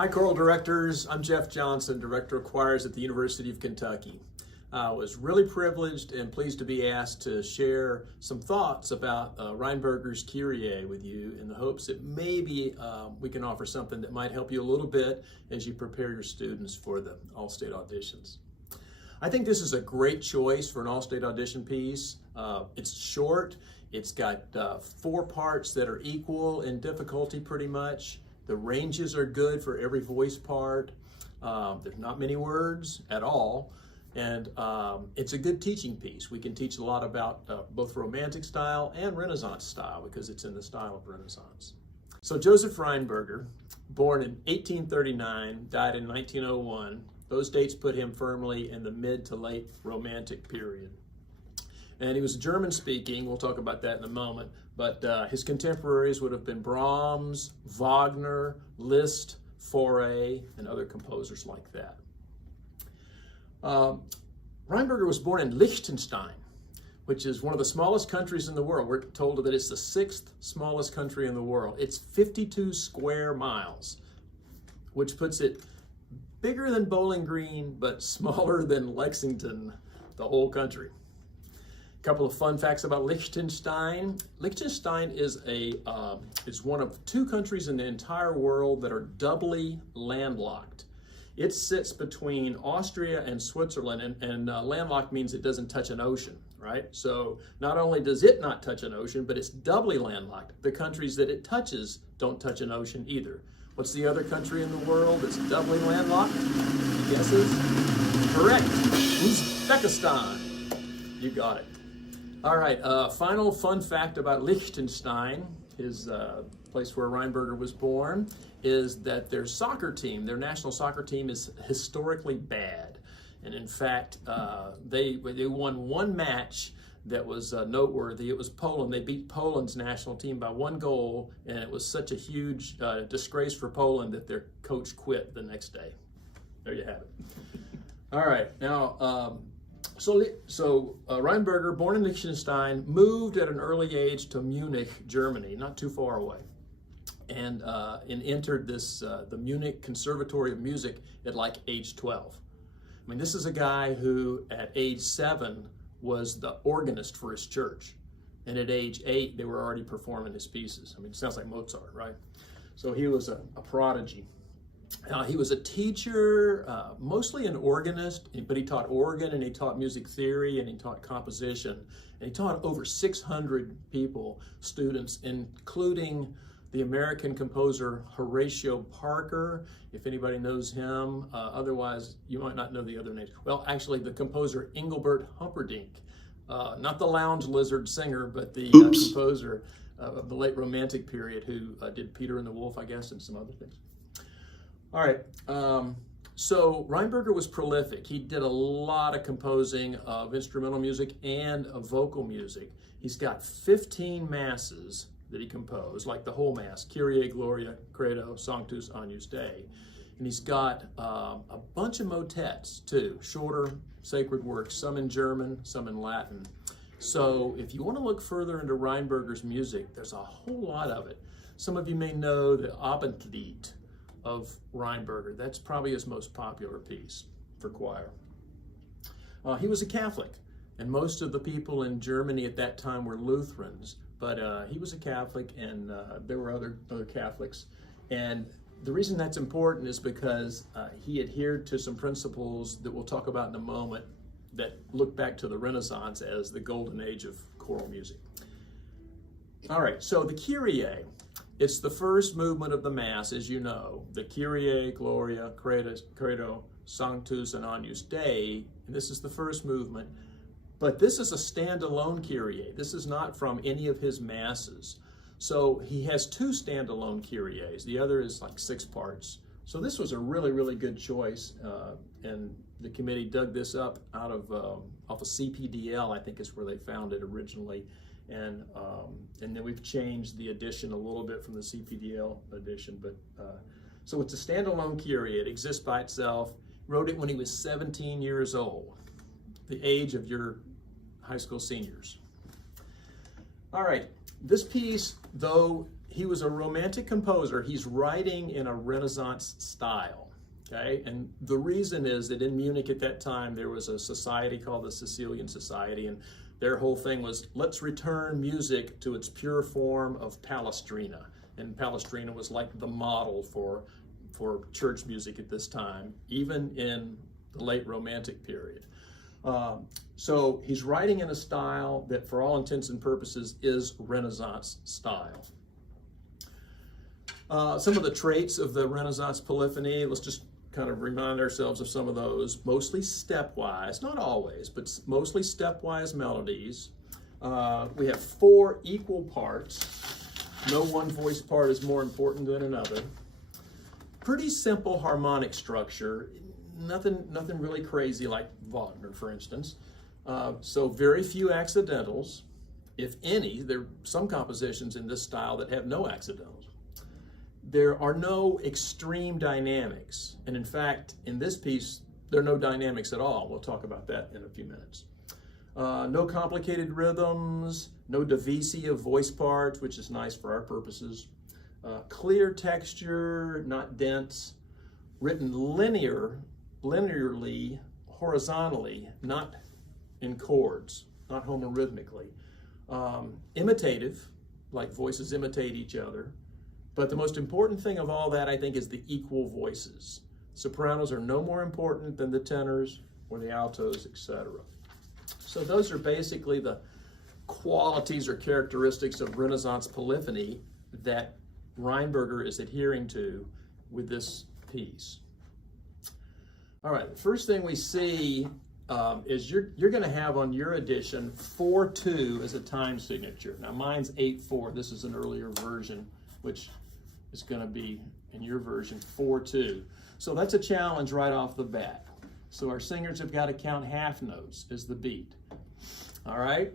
Hi, choral directors. I'm Jeff Johnson, Director of Choirs at the University of Kentucky. I was really privileged and pleased to be asked to share some thoughts about Reinberger's Kyrie with you in the hopes that maybe we can offer something that might help you a little bit as you prepare your students for the all-state auditions. I think this is a great choice for an all-state audition piece. It's short. It's got 4 parts that are equal in difficulty pretty much. The ranges are good for every voice part. There's not many words at all. And it's a good teaching piece. We can teach a lot about both Romantic style and Renaissance style because it's in the style of Renaissance. So Joseph Reinberger, born in 1839, died in 1901. Those dates put him firmly in the mid to late Romantic period. And he was German speaking, we'll talk about that in a moment, but his contemporaries would have been Brahms, Wagner, Liszt, Fauré, and other composers like that. Reinberger was born in Liechtenstein, which is one of the smallest countries in the world. We're told that it's the 6th smallest country in the world. It's 52 square miles, which puts it bigger than Bowling Green, but smaller than Lexington, the whole country. A couple of fun facts about Liechtenstein. Liechtenstein is one of 2 countries in the entire world that are doubly landlocked. It sits between Austria and Switzerland, and landlocked means it doesn't touch an ocean, right? So not only does it not touch an ocean, but it's doubly landlocked. The countries that it touches don't touch an ocean either. What's the other country in the world that's doubly landlocked? Any guesses? Correct. Uzbekistan. You got it. All right, final fun fact about Liechtenstein, his place where Reinberger was born, is that their soccer team, their national soccer team, is historically bad. And in fact, they won one match that was noteworthy. It was Poland. They beat Poland's national team by 1 goal, and it was such a huge disgrace for Poland that their coach quit the next day. There you have it. All right, now, So Reinberger, born in Liechtenstein, moved at an early age to Munich, Germany, not too far away, and entered the Munich Conservatory of Music at like age 12. I mean, this is a guy who at age 7 was the organist for his church, and at age 8 they were already performing his pieces. I mean, it sounds like Mozart, right? So he was a prodigy. He was a teacher, mostly an organist, but he taught organ and he taught music theory and he taught composition. And he taught over 600 people, students, including the American composer Horatio Parker, if anybody knows him. Otherwise, you might not know the other names. Well, actually, the composer Engelbert Humperdinck, not the lounge lizard singer, but the composer of the late Romantic period who did Peter and the Wolf, I guess, and some other things. All right, so Reinberger was prolific. He did a lot of composing of instrumental music and of vocal music. He's got 15 masses that he composed, like the whole mass, Kyrie, Gloria, Credo, Sanctus, Agnus Dei. And he's got a bunch of motets too, shorter sacred works, some in German, some in Latin. So if you want to look further into Reinberger's music, there's a whole lot of it. Some of you may know the Abendlied of Reinberger. That's probably his most popular piece for choir. He was a Catholic, and most of the people in Germany at that time were Lutherans, but he was a Catholic, and there were other Catholics. And the reason that's important is because he adhered to some principles that we'll talk about in a moment that look back to the Renaissance as the golden age of choral music. All right, so the Kyrie. It's the first movement of the Mass, as you know, the Kyrie, Gloria, Credo, Sanctus, and Agnus Dei. And this is the first movement. But this is a standalone Kyrie. This is not from any of his Masses. So he has 2 standalone Kyries. The other is like 6 parts. So this was a really, really good choice. And the committee dug this up out of off of CPDL, I think is where they found it originally. And then we've changed the edition a little bit from the CPDL edition. But so it's a standalone Kyrie. It exists by itself. Wrote it when he was 17 years old, the age of your high school seniors. All right, this piece, though he was a romantic composer. He's writing in a Renaissance style, okay? And the reason is that in Munich at that time, there was a society called the Sicilian Society, and their whole thing was, let's return music to its pure form of Palestrina. And Palestrina was like the model for church music at this time, even in the late Romantic period. So he's writing in a style that, for all intents and purposes, is Renaissance style. Some of the traits of the Renaissance polyphony, let's just kind of remind ourselves of some of those. Mostly stepwise, not always, but mostly stepwise melodies. We have 4 equal parts. No one voice part is more important than another. Pretty simple harmonic structure. Nothing really crazy like Wagner, for instance. So very few accidentals, if any. There are some compositions in this style that have no accidentals. There are no extreme dynamics. And in fact, in this piece, there are no dynamics at all. We'll talk about that in a few minutes. No complicated rhythms, no divisi of voice parts, which is nice for our purposes. Clear texture, not dense. Written linearly, horizontally, not in chords, not homorhythmically. Imitative, like voices imitate each other. But the most important thing of all that, I think, is the equal voices. Sopranos are no more important than the tenors or the altos, etc. So those are basically the qualities or characteristics of Renaissance polyphony that Reinberger is adhering to with this piece. All right, the first thing we see is you're going to have on your edition 4/2 as a time signature. Now mine's 8/4. This is an earlier version, which is going to be in your version 4/2. So that's a challenge right off the bat. So our singers have got to count half notes as the beat. All right.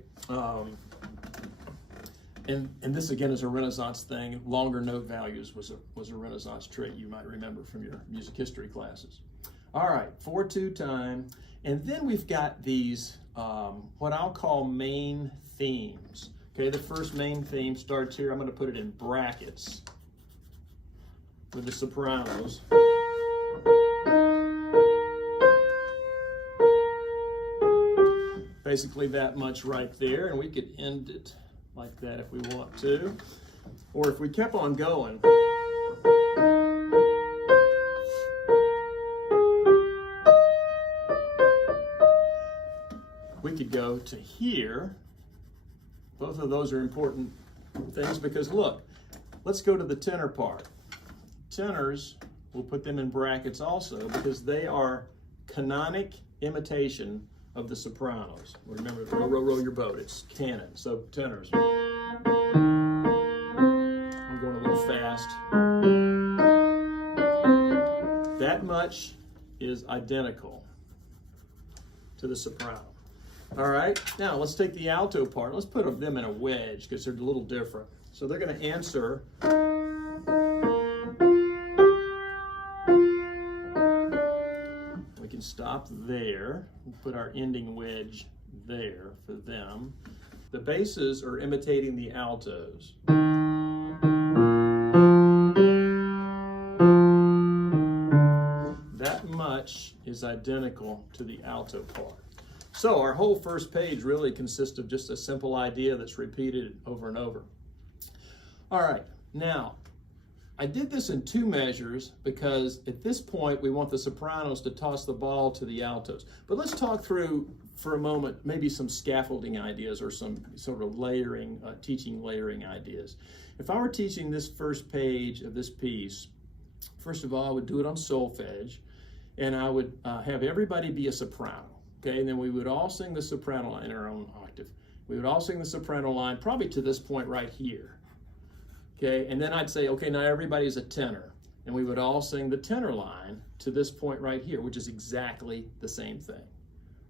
And this again is a Renaissance thing. Longer note values was a Renaissance trait you might remember from your music history classes. All right, 4/2 time. And then we've got these, what I'll call main themes. Okay, the first main theme starts here. I'm going to put it in brackets with the sopranos. Basically that much right there, and we could end it like that if we want to. Or if we kept on going, we could go to here. Both of those are important things because look, let's go to the tenor part. Tenors, we'll put them in brackets also because they are canonic imitation of the sopranos. Remember, row, row, row your boat. It's canon. So tenors. I'm going a little fast. That much is identical to the soprano. All right, now let's take the alto part. Let's put them in a wedge because they're a little different. So they're going to answer. We can stop there. We'll put our ending wedge there for them. The basses are imitating the altos. That much is identical to the alto part. So our whole first page really consists of just a simple idea that's repeated over and over. All right, now, I did this in 2 measures because at this point we want the sopranos to toss the ball to the altos. But let's talk through for a moment maybe some scaffolding ideas or some sort of layering, teaching layering ideas. If I were teaching this first page of this piece, first of all I would do it on solfege and I would have everybody be a soprano. Okay, and then we would all sing the soprano line in our own octave. We would all sing the soprano line probably to this point right here. Okay, and then I'd say, okay, now everybody's a tenor. And we would all sing the tenor line to this point right here, which is exactly the same thing,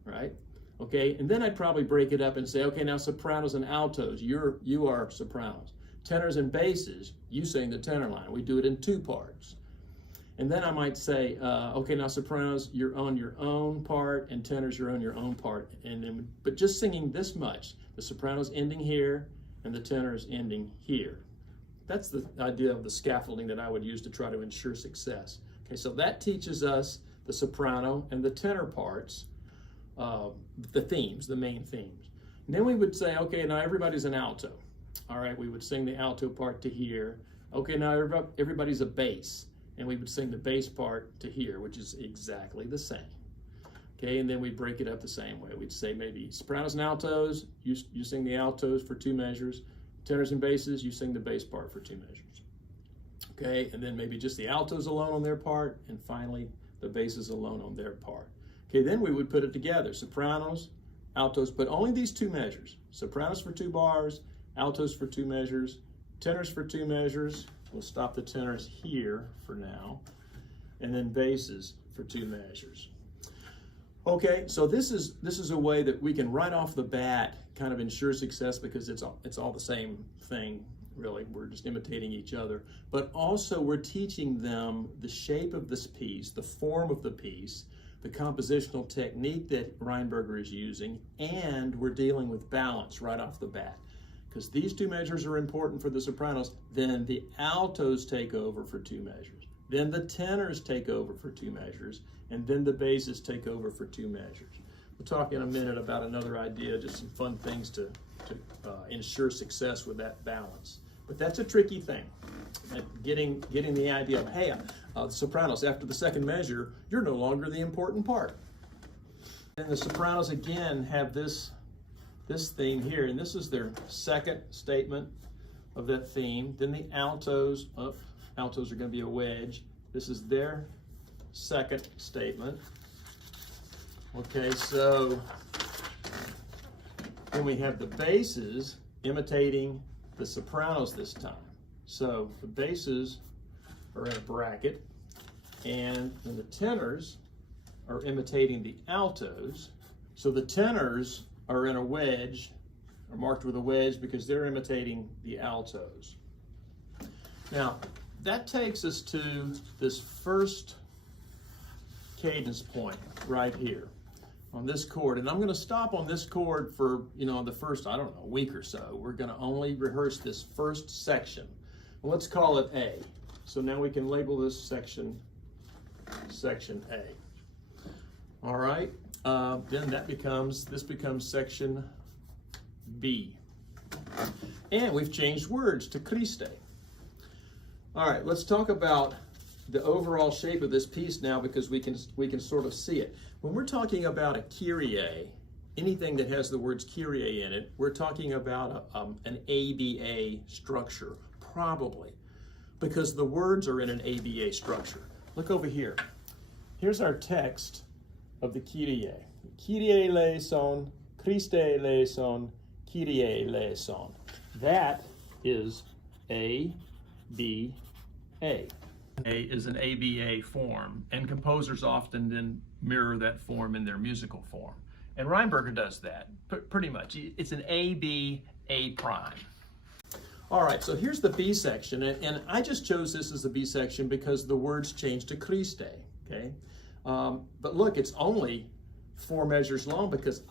right? Okay, and then I'd probably break it up and say, okay, now sopranos and altos, you are sopranos. Tenors and basses, you sing the tenor line. We do it in 2 parts. And then I might say, okay, now sopranos, you're on your own part, and tenors, you're on your own part. And then, but just singing this much, the sopranos ending here, and the tenors ending here. that's the idea of the scaffolding that I would use to try to ensure success. Okay, so that teaches us the soprano and the tenor parts, the themes, the main themes. And then we would say, okay, now everybody's an alto. All right, we would sing the alto part to here. Okay, now everybody's a bass, and we would sing the bass part to here, which is exactly the same. Okay, and then we break it up the same way. We'd say maybe sopranos and altos, you sing the altos for 2 measures. Tenors and basses, you sing the bass part for 2 measures. Okay, and then maybe just the altos alone on their part, and finally the basses alone on their part. Okay, then we would put it together, sopranos, altos, but only these 2 measures. Sopranos for 2 bars, altos for 2 measures, tenors for 2 measures. We'll stop the tenors here for now, and then basses for 2 measures. Okay, so this is a way that we can right off the bat kind of ensure success, because it's all the same thing, really. We're just imitating each other. But also we're teaching them the shape of this piece, the form of the piece, the compositional technique that Reinberger is using, and we're dealing with balance right off the bat. Because these 2 measures are important for the sopranos, then the altos take over for 2 measures. Then the tenors take over for 2 measures, and then the basses take over for 2 measures. We'll talk in a minute about another idea, just some fun things to ensure success with that balance. But that's a tricky thing. Getting the idea of, hey, the sopranos, after the 2nd measure, you're no longer the important part. And the sopranos, again, have this theme here, and this is their 2nd statement of that theme. Then the altos, altos are going to be a wedge. This is their 2nd statement. Okay, so then we have the basses imitating the sopranos this time. So the basses are in a bracket, and then the tenors are imitating the altos. So the tenors are in a wedge, are marked with a wedge because they're imitating the altos. Now, that takes us to this first cadence point right here on this chord. And I'm going to stop on this chord for, the first, I don't know, week or so. We're going to only rehearse this first section. Well, let's call it A. So now we can label this section A. All right. Then this becomes section B. And we've changed words to Christe. All right, let's talk about the overall shape of this piece now, because we can sort of see it. When we're talking about a Kyrie, anything that has the words Kyrie in it, we're talking about an ABA structure, probably, because the words are in an ABA structure. Look over here. Here's our text of the Kyrie. Kyrie eleison, Christe eleison, Kyrie eleison. That is A, B, A. A is an ABA form, and composers often then mirror that form in their musical form. And Reinberger does that, pretty much. It's an AB, A prime. All right, so here's the B section, and I just chose this as the B section because the words changed to Christe, okay? But look, it's only 4 measures long because,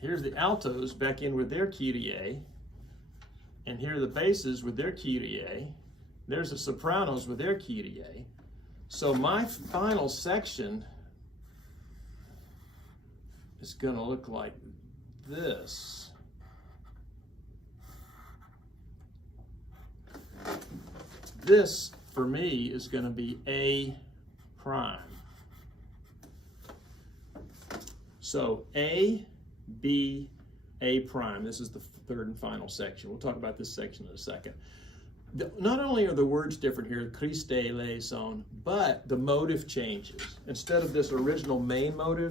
here's the altos back in with their Kyrie, and here are the basses with their Kyrie. There's the sopranos with their Kyrie. So my final section is going to look like this. This, for me, is going to be A prime. So A, B, A prime. This is the 3rd and final section. We'll talk about this section in a second. Not only are the words different here, Christe eleison, but the motive changes. Instead of this original main motive,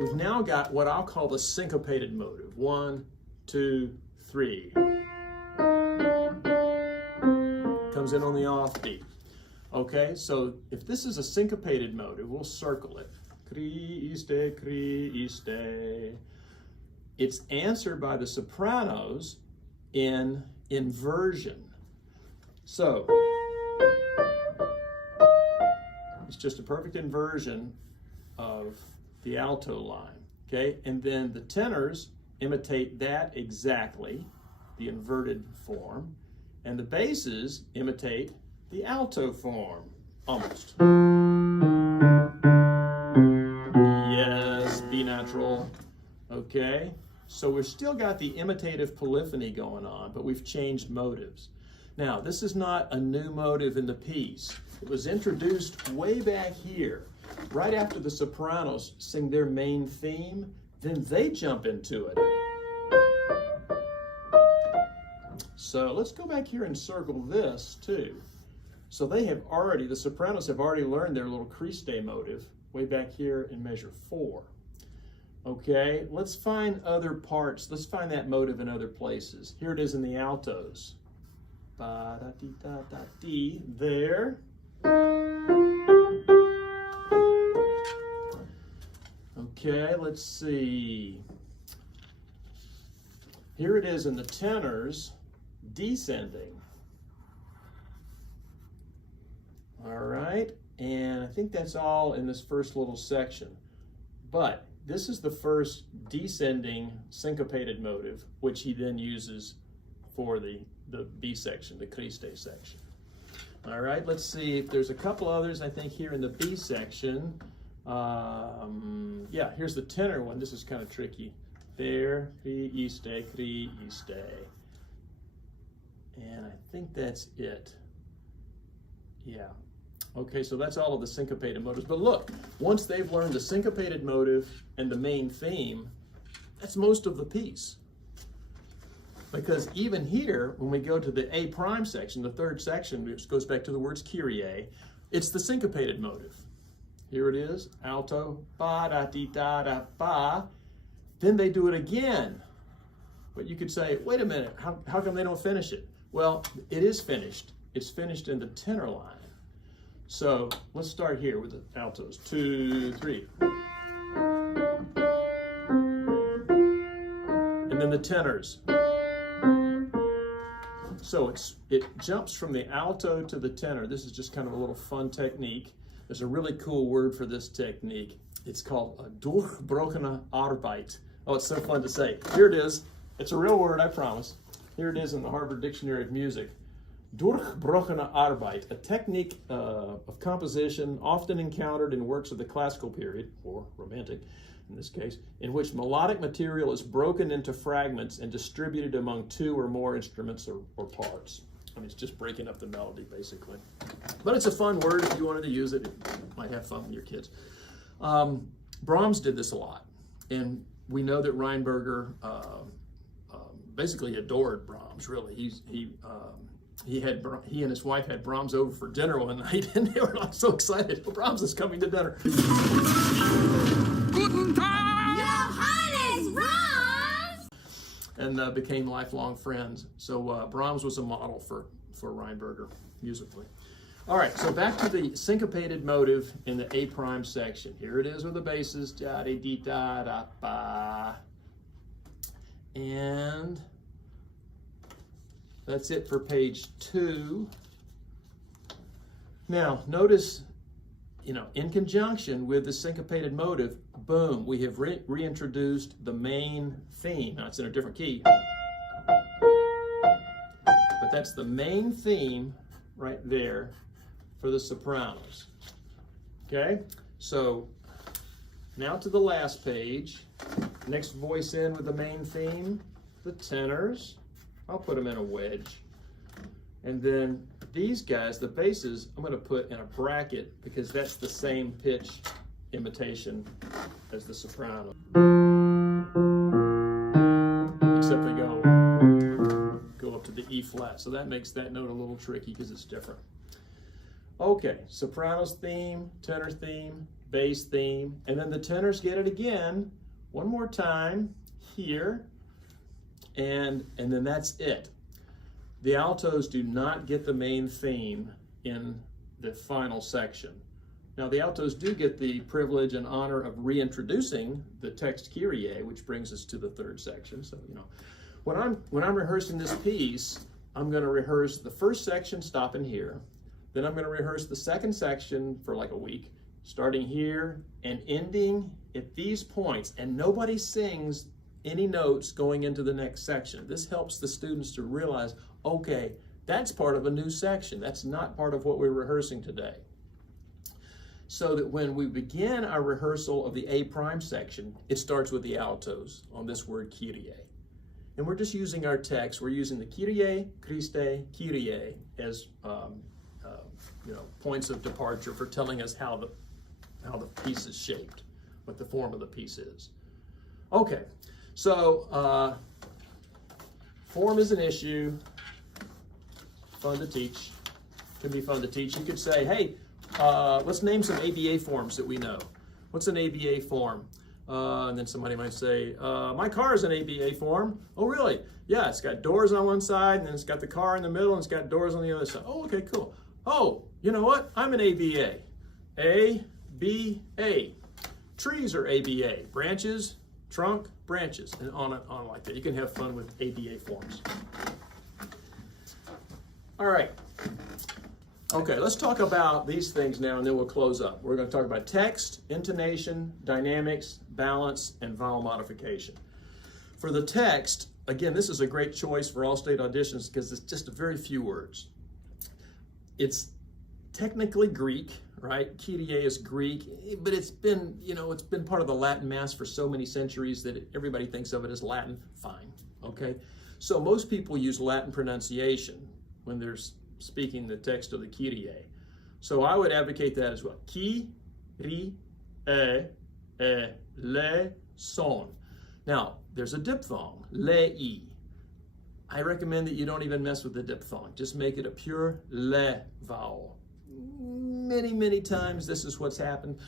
we've now got what I'll call the syncopated motive. 1, 2, 3. Comes in on the offbeat. Okay, so if this is a syncopated motive, we'll circle it. Christe, Christe. It's answered by the sopranos in inversion. So it's just a perfect inversion of the alto line, okay? And then the tenors imitate that exactly, the inverted form, and the basses imitate the alto form, almost. Yes, B natural, okay? So we've still got the imitative polyphony going on, but we've changed motives. Now, this is not a new motive in the piece. It was introduced way back here, right after the sopranos sing their main theme, then they jump into it. So let's go back here and circle this too. So they have already, the sopranos have already learned their little Christe motive way back here in measure 4. Okay, let's find other parts. Let's find that motive in other places. Here it is in the altos. Ba da dee da da dee, there. Okay, let's see. Here it is in the tenors, descending. All right, and I think that's all in this first little section. But this is the first descending syncopated motive, which he then uses for the B section, the Christe section. All right, let's see if there's a couple others, I think, here in the B section. Yeah, here's the tenor one. This is kind of tricky. There, Christe, Christe. And I think that's it. Yeah. Okay, so that's all of the syncopated motives. But look, once they've learned the syncopated motive and the main theme, that's most of the piece. Because even here, when we go to the A prime section, the third section, which goes back to the words Kyrie, it's the syncopated motive. Here it is, alto, ba da dee da da ba. Then they do it again. But you could say, wait a minute, how come they don't finish it? Well, it is finished. It's finished in the tenor line. So let's start here with the altos. 2, 3. And then the tenors. So it jumps from the alto to the tenor. This is just kind of a little fun technique. There's a really cool word for this technique. It's called a durchbrochene Arbeit. Oh, it's so fun to say. Here it is. It's a real word, I promise. Here it is in the Harvard Dictionary of Music. Durchbrochene Arbeit, a technique of composition often encountered in works of the classical period, or romantic in this case, in which melodic material is broken into fragments and distributed among 2 or more instruments or parts. I mean, it's just breaking up the melody, basically. But it's a fun word. If you wanted to use it, you might have fun with your kids. Brahms did this a lot, and we know that Reinberger basically adored Brahms, really. He and his wife had Brahms over for dinner one night, and they were like so excited. Well, Brahms is coming to dinner. Guten Tag! Johannes Brahms! And became lifelong friends. So Brahms was a model for Reinberger musically. All right, so back to the syncopated motive in the A prime section. Here it is with the basses. Da de dee da da ba. And that's it for page 2. Now, notice, in conjunction with the syncopated motive, boom, we have reintroduced the main theme. Now, it's in a different key. But that's the main theme right there for the sopranos. Okay? So, now to the last page. Next voice in with the main theme, the tenors. I'll put them in a wedge. And then these guys, the basses, I'm going to put in a bracket because that's the same pitch imitation as the soprano. Except they go up to the E flat. So that makes that note a little tricky because it's different. Okay, soprano's theme, tenor theme, bass theme, and then the tenors get it again one more time here. And then that's it. The altos do not get the main theme in the final section. Now the altos do get the privilege and honor of reintroducing the text Kyrie, which brings us to the third section. So when I'm rehearsing this piece, I'm going to rehearse the first section stopping here. Then I'm going to rehearse the second section for like a week, starting here and ending at these points. And nobody sings any notes going into the next section. This helps the students to realize, okay, that's part of a new section. That's not part of what we're rehearsing today. So that when we begin our rehearsal of the A prime section, it starts with the altos on this word Kyrie. And we're just using our text. We're using the Kyrie, Christe, Kyrie as points of departure for telling us how the piece is shaped, what the form of the piece is. Okay, so form is an issue. Fun to teach. Can be fun to teach. You could say, hey, let's name some ABA forms that we know. What's an ABA form? And then somebody might say, my car is an ABA form. Oh, really? Yeah, it's got doors on one side, and then it's got the car in the middle, and it's got doors on the other side. Oh, okay, cool. Oh, you know what? I'm an ABA. A-B-A. Trees are ABA. Branches, trunk, branches, and on like that. You can have fun with ABA forms. All right. Okay, let's talk about these things now, and then we'll close up. We're going to talk about text, intonation, dynamics, balance, and vowel modification. For the text, again, this is a great choice for all state auditions because it's just a very few words. It's technically Greek, right? Kyrie is Greek, but it's been part of the Latin Mass for so many centuries that everybody thinks of it as Latin. Fine, okay? So most people use Latin pronunciation when they're speaking the text of the Kyrie. So I would advocate that as well. Kyrie, le, son. Now, there's a diphthong, le-i. I recommend that you don't even mess with the diphthong. Just make it a pure le vowel. Many, many times this is what's happened.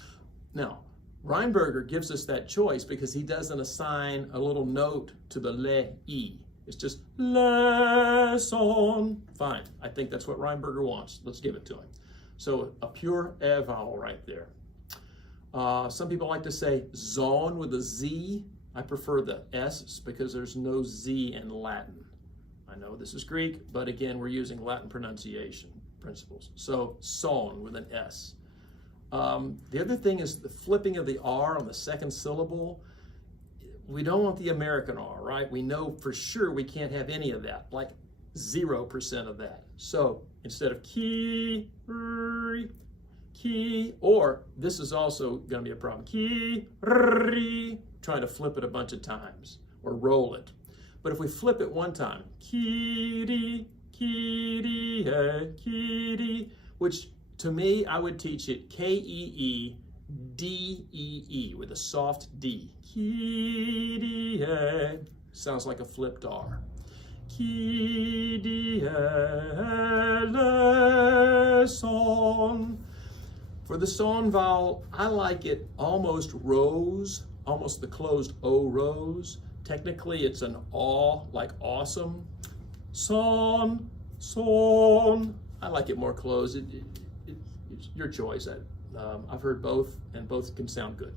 Now, Reinberger gives us that choice because he doesn't assign a little note to the le-i. It's just le, son. Fine. I think that's what Reinberger wants. Let's give it to him. So a pure e vowel right there. Some people like to say zone with a Z. I prefer the S because there's no Z in Latin. I know this is Greek, but again, we're using Latin pronunciation principles. So son with an S. The other thing is the flipping of the R on the second syllable. We don't want the American R, right? We know for sure we can't have any of that, like 0% of that. So instead of key, or this is also going to be a problem, trying to flip it a bunch of times or roll it. But if we flip it one time, Kyrie, which to me, I would teach it K-E-E, D-E-E with a soft D. Kyrie. Sounds like a flipped R. Kyrie eleison. For the son vowel, I like it almost rose, almost the closed O rose. Technically, it's an aw, like awesome. Son. I like it more closed. It's your choice. I've heard both, and both can sound good.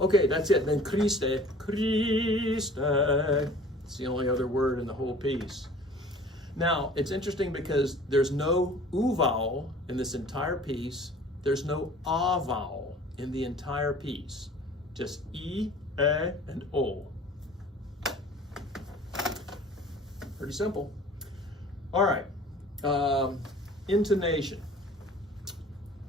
Okay, that's it. Then Christe. It's the only other word in the whole piece. Now, it's interesting because there's no U vowel in this entire piece. There's no A vowel in the entire piece. Just E, and O. Pretty simple. All right. Intonation.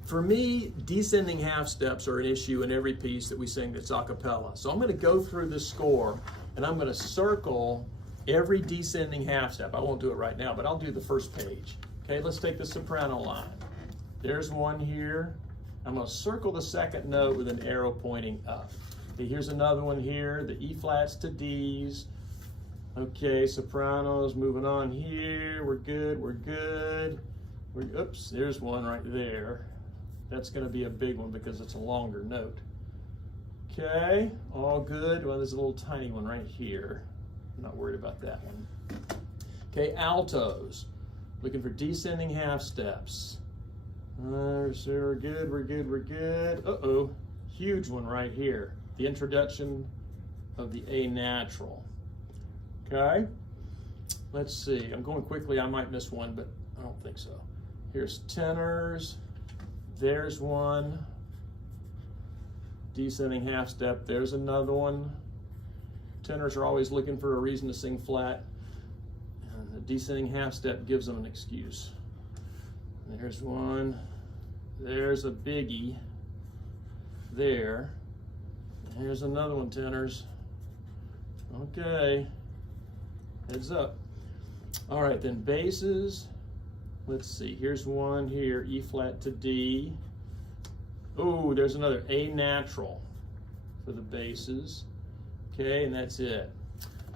For me, descending half steps are an issue in every piece that we sing that's a cappella. So I'm going to go through the score and I'm going to circle every descending half step. I won't do it right now, but I'll do the first page. Okay, let's take the soprano line. There's one here. I'm going to circle the second note with an arrow pointing up. Okay, here's another one here, the E flats to Ds. Okay, sopranos, moving on here. We're good. Oops, there's one right there. That's going to be a big one because it's a longer note. Okay, all good. Well, there's a little tiny one right here. I'm not worried about that one. Okay, altos. Looking for descending half steps. So we're good. Uh-oh, huge one right here. The introduction of the A natural. Okay, let's see. I'm going quickly. I might miss one, but I don't think so. Here's tenors. There's one. Descending half step. There's another one. Tenors are always looking for a reason to sing flat. And the descending half step gives them an excuse. There's one. There's a biggie there. And here's another one, tenors. Okay. Heads up. All right, then basses. Let's see. Here's one here, E flat to D. Oh, there's another A natural for the basses. Okay, and that's it.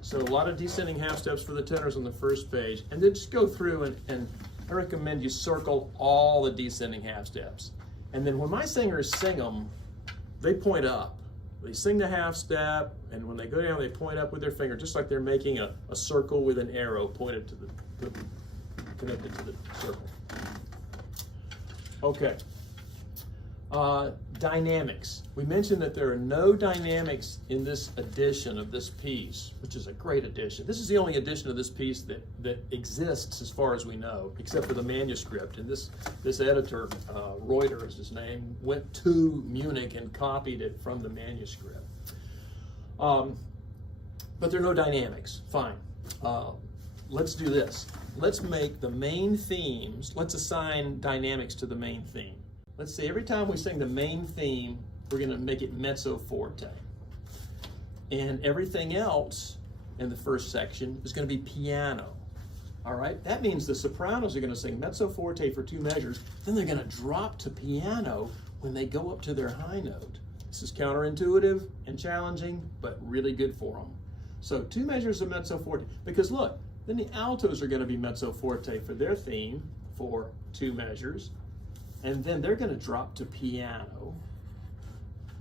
So a lot of descending half steps for the tenors on the first page. And then just go through and I recommend you circle all the descending half steps. And then when my singers sing them, they point up. They sing the half step, and when they go down, they point up with their finger, just like they're making a circle with an arrow pointed to connected to the circle. Okay. Dynamics. We mentioned that there are no dynamics in this edition of this piece, which is a great edition. This is the only edition of this piece that exists as far as we know, except for the manuscript. And this editor, Reuter is his name, went to Munich and copied it from the manuscript. But there are no dynamics. Fine. Let's do this. Let's make the main themes, let's assign dynamics to the main theme. Let's see, every time we sing the main theme, we're going to make it mezzo forte. And everything else in the first section is going to be piano. All right? That means the sopranos are going to sing mezzo forte for 2 measures, then they're going to drop to piano when they go up to their high note. This is counterintuitive and challenging, but really good for them. So 2 measures of mezzo forte, because look, then the altos are going to be mezzo forte for their theme for 2 measures. And then they're going to drop to piano.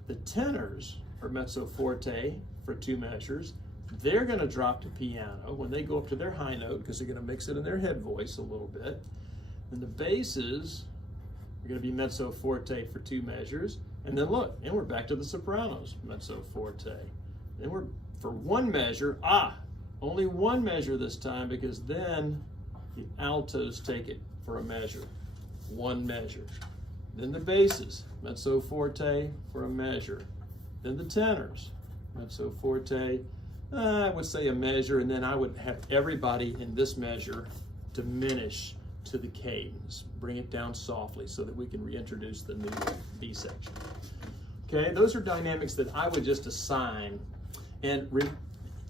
The tenors are mezzo forte for 2 measures. They're going to drop to piano when they go up to their high note because they're going to mix it in their head voice a little bit. And the basses are going to be mezzo forte for 2 measures. And then look, and we're back to the sopranos, mezzo forte. Then we're for 1 measure, only 1 measure this time, because then the altos take it for a measure. 1 measure. Then the basses, mezzo forte for a measure. Then the tenors, mezzo forte, I would say a measure, and then I would have everybody in this measure diminish to the cadence. Bring it down softly so that we can reintroduce the new B section. Okay, those are dynamics that I would just assign. And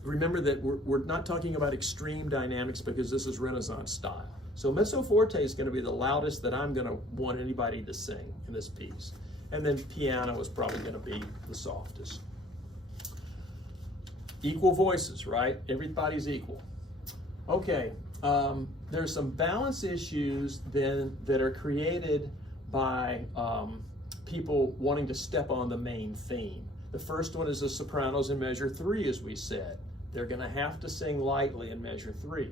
remember that we're not talking about extreme dynamics because this is Renaissance style. So mezzo forte is going to be the loudest that I'm going to want anybody to sing in this piece. And then piano is probably going to be the softest. Equal voices, right? Everybody's equal. Okay, there's some balance issues then that are created by people wanting to step on the main theme. The first one is the sopranos in measure 3, as we said. They're going to have to sing lightly in measure 3.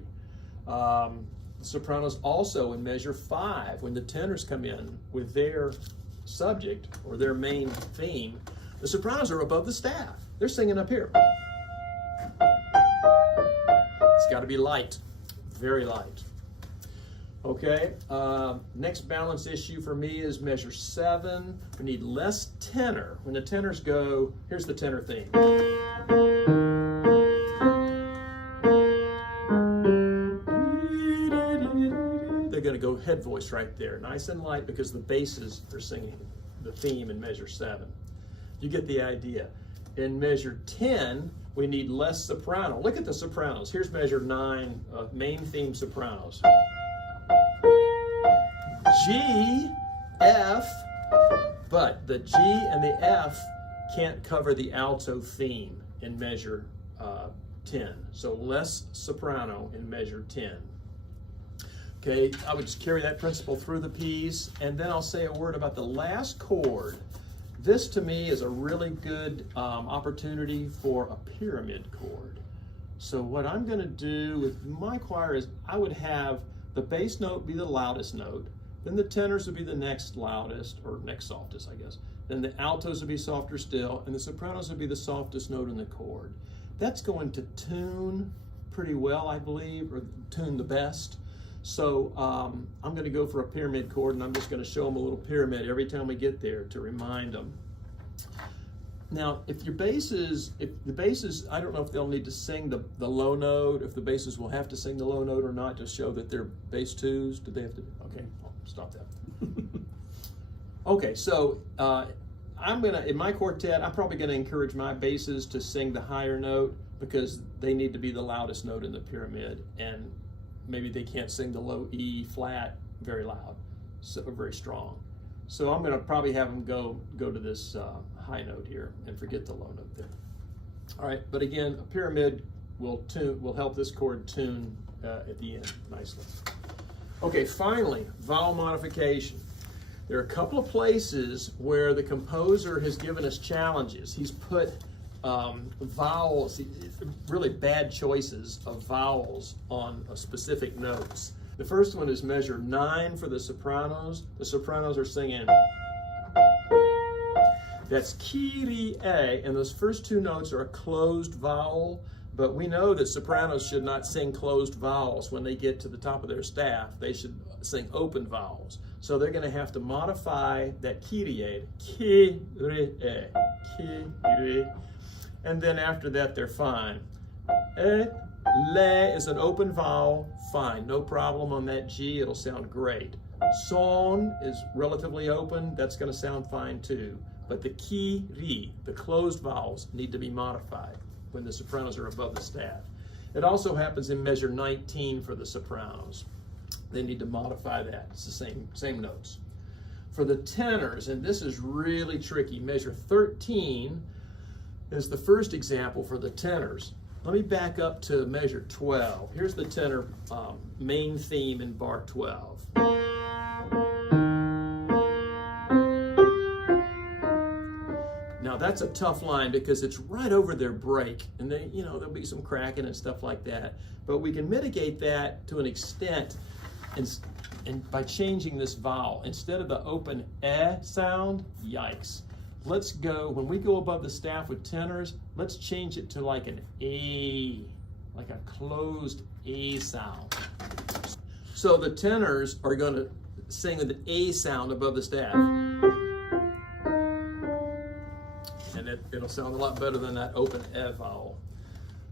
The sopranos also in measure 5, when the tenors come in with their subject or their main theme, the sopranos are above the staff. They're singing up here. It's got to be light, very light. Okay, next balance issue for me is measure 7. We need less tenor. When the tenors go, here's the tenor theme. They're going to go head voice right there, nice and light, because the basses are singing the theme in measure 7. You get the idea. In measure 10, we need less soprano. Look at the sopranos. Here's measure 9, main theme sopranos. G, F, but the G and the F can't cover the alto theme in measure 10. So less soprano in measure 10. Okay, I would just carry that principle through the piece, and then I'll say a word about the last chord. This to me is a really good opportunity for a pyramid chord. So what I'm going to do with my choir is I would have the bass note be the loudest note, then the tenors would be the next loudest, or next softest, I guess. Then the altos would be softer still, and the sopranos would be the softest note in the chord. That's going to tune pretty well, I believe, or tune the best. So I'm going to go for a pyramid chord, and I'm just going to show them a little pyramid every time we get there to remind them. Now, if the basses, I don't know if they'll need to sing the low note, if the basses will have to sing the low note or not, to show that they're bass twos. Do they have to? Okay, I'll stop that. Okay, so in my quartet, I'm probably gonna encourage my basses to sing the higher note because they need to be the loudest note in the pyramid, and maybe they can't sing the low E flat very loud, so very strong. So I'm gonna probably have them go to this high note here and forget the low note there. All right, but again, a pyramid will help this chord tune at the end nicely. Okay, finally, vowel modification. There are a couple of places where the composer has given us challenges. He's put vowels, really bad choices of vowels on specific notes. The first one is measure 9 for the sopranos. The sopranos are singing. That's Kyrie, and those first two notes are a closed vowel, but we know that sopranos should not sing closed vowels when they get to the top of their staff. They should sing open vowels. So they're going to have to modify that Kyrie, Kyrie, Kyrie, and then after that they're fine. Le is an open vowel, fine, no problem on that G, it'll sound great. Son is relatively open, that's going to sound fine too. But the Kyrie, the closed vowels, need to be modified when the sopranos are above the staff. It also happens in measure 19 for the sopranos. They need to modify that. It's the same notes. For the tenors, and this is really tricky, measure 13 is the first example for the tenors. Let me back up to measure 12. Here's the tenor main theme in bar 12. Now that's a tough line because it's right over their break, and there'll be some cracking and stuff like that. But we can mitigate that to an extent, and by changing this vowel instead of the open sound. Yikes! Let's go, when we go above the staff with tenors, let's change it to like an A, like a closed A sound. So the tenors are going to sing with the A sound above the staff. And it'll sound a lot better than that open E vowel.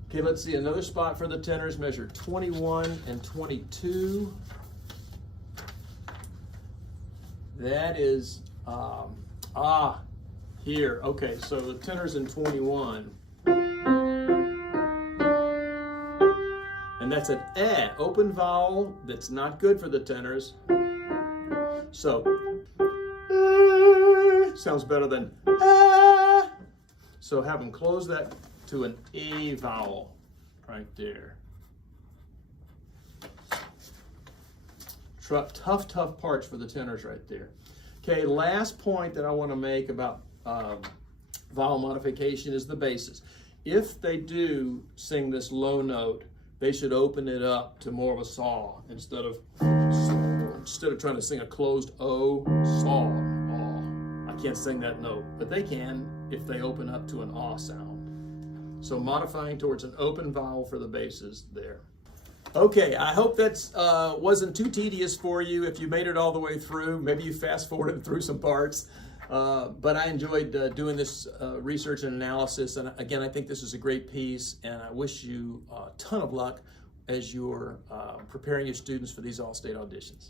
Okay, let's see another spot for the tenors, measure 21 and 22. That is, here. Okay, so the tenor's in 21. And that's an open vowel that's not good for the tenors. So, sounds better than So have them close that to an A vowel right there. Tough parts for the tenors right there. Okay, last point that I want to make about vowel modification is the basses. If they do sing this low note, they should open it up to more of a saw instead of trying to sing a closed O, saw. I can't sing that note, but they can if they open up to an aw sound. So modifying towards an open vowel for the basses there. Okay, I hope that wasn't too tedious for you. If you made it all the way through, maybe you fast forwarded through some parts. But I enjoyed doing this research and analysis. And again, I think this is a great piece, and I wish you a ton of luck as you're preparing your students for these all-state auditions.